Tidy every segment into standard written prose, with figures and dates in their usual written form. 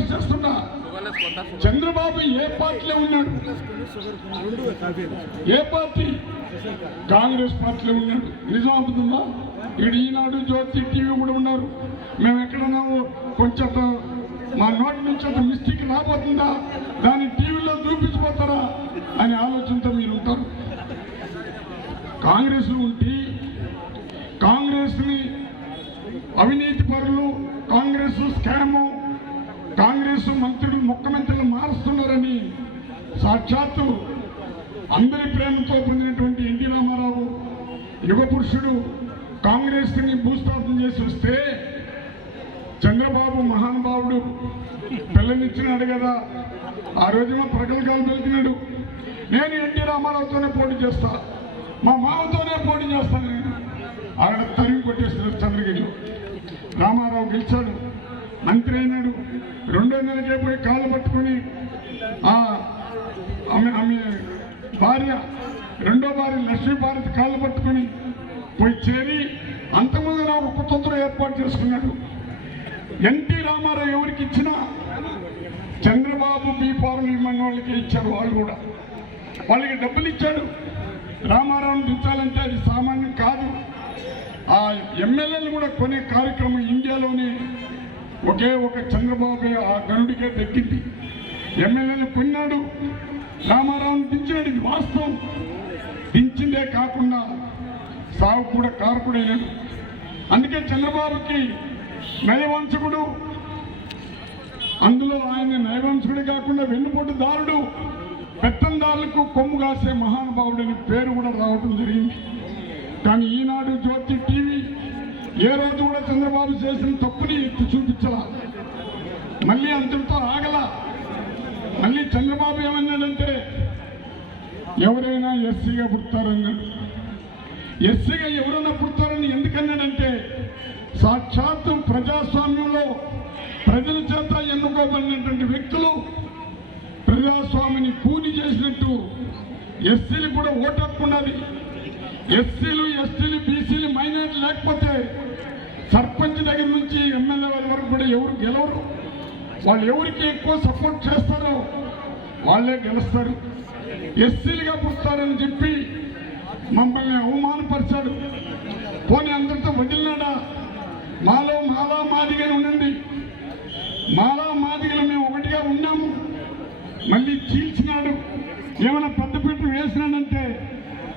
Request చేస్తున్నా, చంద్రబాబు ఏ పార్టీలో ఉన్నాడు? ఏ పార్టీ? కాంగ్రెస్ పార్టీలో ఉన్నాడు. నిజం అవుతుందా? ఈనాడు జ్యోతి టీవీ కూడా ఉన్నారు. మేము ఎక్కడన్నా కొంచెం మా నోటి నుంచి అంత మిస్టేక్ రాబోతుందా, దాన్ని టీవీలో చూపించిపోతారా అనే ఆలోచనతో మీరు ఉంటారు. కాంగ్రెస్ ఉంటే కాంగ్రెస్ని అవినీతి పరులు, కాంగ్రెస్ స్కాము, కాంగ్రెస్ మంత్రులు ముఖ్యమంత్రులు మారుస్తున్నారని సాక్షాత్తు అందరి ప్రేమతో పొందినటువంటి ఎన్టీ రామారావు యుగ పురుషుడు కాంగ్రెస్ని భూస్థాపన చేసి వస్తే చంద్రబాబు మహానుభావుడు పిల్లనిచ్చినాడు కదా. ఆ రోజేమో ప్రగల్భాలు పలికినాడు, నేను ఎన్టీ రామారావుతోనే పోటీ చేస్తా, మా మామతోనే పోటీ చేస్తాను. ఆవిడ తరిమి కొట్టేస్తున్నారు చంద్రగిరిలో. రామారావు గెలిచాడు, మంత్రి అయినాడు. 2వ నెలకే పోయి కాళ్ళు పట్టుకొని ఆమె భార్య, 2వ భార్య లక్ష్మీభారతి కాళ్ళు పట్టుకొని పోయి చేరి అంతకుముందు ఒక కుతంత్రం ఏర్పాటు చేసుకున్నాడు. ఎన్టీ రామారావు ఎవరికి ఇచ్చినా చంద్రబాబు బీఫార్మ్ ఇమ్మన్న వాళ్ళకి ఇచ్చారు. వాళ్ళు కూడా వాళ్ళకి డబ్బులు ఇచ్చాడు. రామారావుని దించాలంటే అది సామాన్యం కాదు. ఆ ఎమ్మెల్యేలు కూడా కొనే కార్యక్రమం ఇండియాలోనే ఒకే ఒక చంద్రబాబు ఆ గనుడికే దక్కింది. ఎమ్మెల్యేలు కొన్నాడు, రామారావుని దించాడు. ఇది వాస్తవం. దించిందే కాకుండా సాగు కూడా కారకుడైనాడు. అందుకే చంద్రబాబుకి నయవంచకుడు, అందులో ఆయన నయవంచకుడు కాకుండా వెన్నుపోటుదారుడు, పెత్తందారులకు కొమ్ము కాసే మహానుభావుడని పేరు కూడా రావడం జరిగింది. కానీ ఈనాడు జ్యోతి టీవీ ఏ రోజు కూడా చంద్రబాబు చేసిన తప్పుని ఎత్తి చూపించలా. మళ్ళీ అంతటితో ఆగల. మళ్ళీ చంద్రబాబు ఏమన్నాడంటే ఎవరైనా ఎస్సీగా పుడతారన్నాడు. ఎస్సీగా ఎవరైనా పుడతారని ఎందుకన్నాడంటే సాక్షాత్తు ప్రజాస్వామ్యంలో ప్రజల చేత ఎన్నుకోబడినటువంటి వ్యక్తులు ప్రజాస్వామిని కూని చేసినట్టు ఎస్సీలు కూడా ఓటు హక్కు ఉన్నది. ఎస్సీలు, ఎస్టీలు, బీసీలు, మైనార్టీలు లేకపోతే సర్పంచ్ దగ్గర నుంచి ఎమ్మెల్యే వరకు కూడా ఎవరు గెలవరు. వాళ్ళు ఎవరికి ఎక్కువ సపోర్ట్ చేస్తారో వాళ్ళే గెలుస్తారు. ఎస్సీలుగా పుడతారని చెప్పి మమ్మల్ని అవమానపరిచాడు. పోనీ అందరితో వదిలినాడా? మాలో మాలా మాదిగానే ఉండండి, మాలా మాదిగలు మేము ఒకటిగా ఉన్నాము. మళ్ళీ చీల్చినాడు. ఏమైనా పెద్దపీట వేసినాడంటే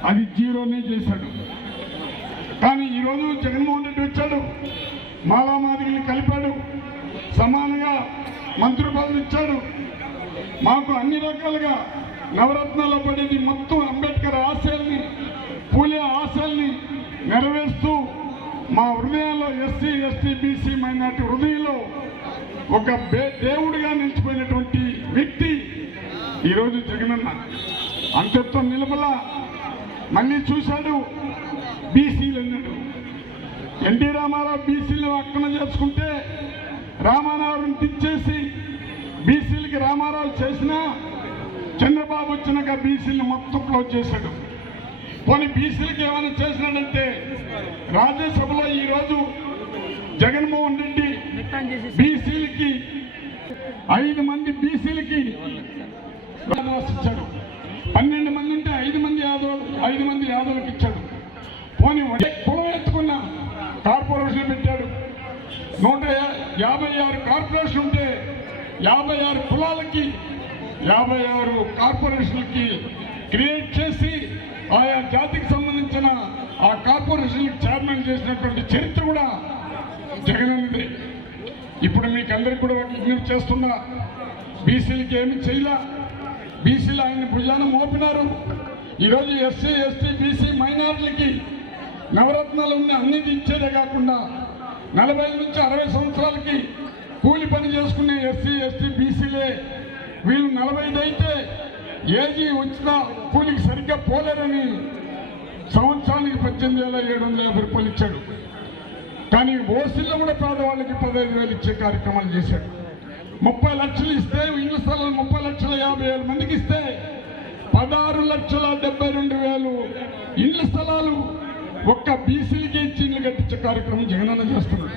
అది జీరోనే చేశాడు. కానీ ఈరోజు జగన్మోహన్ రెడ్డి వచ్చాడు, మాలా మాదిగల్ని కలిపాడు, సమానంగా మంత్రి పదవులు ఇచ్చాడు. మాకు అన్ని రకాలుగా నవరత్నాల్లో పడేది మొత్తం అంబేద్కర్ ఆశయాల్ని, పూలే ఆశయాల్ని నెరవేరుస్తూ మా హృదయాల్లో ఎస్సీ, ఎస్టీ, బీసీ, మైనార్టీ హృదయంలో ఒక దేవుడిగా నిలిచిపోయినటువంటి వ్యక్తి ఈరోజు జగనన్న. అంతటితో నిలబల మళ్ళీ చూశాడు, బీసీలు అన్నాడు. ఎన్టీ రామారావు బీసీలు అక్కన చేసుకుంటే రామారావుని తెచ్చేసి బీసీలకి రామారావు చేసినా చంద్రబాబు వచ్చినాక బీసీలు మొత్తం క్లోజ్ చేశాడు. పోనీ బీసీలకి ఏమైనా చేసినాడంటే రాజ్యసభలో ఈరోజు జగన్మోహన్ రెడ్డి బీసీలకి 5 మంది బీసీలకి ఇచ్చాడు. 12 మంది ఉంటే 5 మంది యాదవులకు ఇచ్చాడు. పోనీ కులం ఎత్తుకున్న కార్పొరేషన్ పెట్టాడు. 156 కార్పొరేషన్ ఉంటే 56 కులాలకి 56 కార్పొరేషన్లకి క్రియేట్ చేసి ఆయా జాతికి సంబంధించిన ఆ కార్పొరేషన్లకు చైర్మన్ చేసినటువంటి చరిత్ర కూడా జగనన్నదే. ఇప్పుడు మీకు అందరికి కూడా విజ్ఞప్తి చేస్తున్నా, బీసీలకి ఏమి చేయలే. బీసీలు ఆయన భుజాన మోపినారు. ఈరోజు ఎస్సీ, ఎస్టీ, బీసీ, మైనార్టీలకి నవరత్నాలు ఉన్న అన్ని ఇచ్చేదే కాకుండా 45 నుంచి 60 సంవత్సరాలకి కూలి పని చేసుకునే ఎస్సీ, ఎస్టీ, బీసీలే వీళ్ళు 45 అయితే ఏజీ వచ్చినా కూలికి సరిగ్గా పోలేరని సంవత్సరానికి 18,750 రూపాయలు ఇచ్చాడు. కానీ ఓసీల్లో కూడా పేదవాళ్ళకి 15,000 ఇచ్చే కార్యక్రమాలు చేశాడు. 30 లక్షలు ఇస్తే ఇళ్ల స్థలాలు 30,50,000 మందికి ఇస్తే 16,72,000 ఇళ్ల స్థలాలు ఒక్క బీసీలకి ఇచ్చి ఇల్లు కట్టించే కార్యక్రమం జగనన్న చేస్తున్నాడు.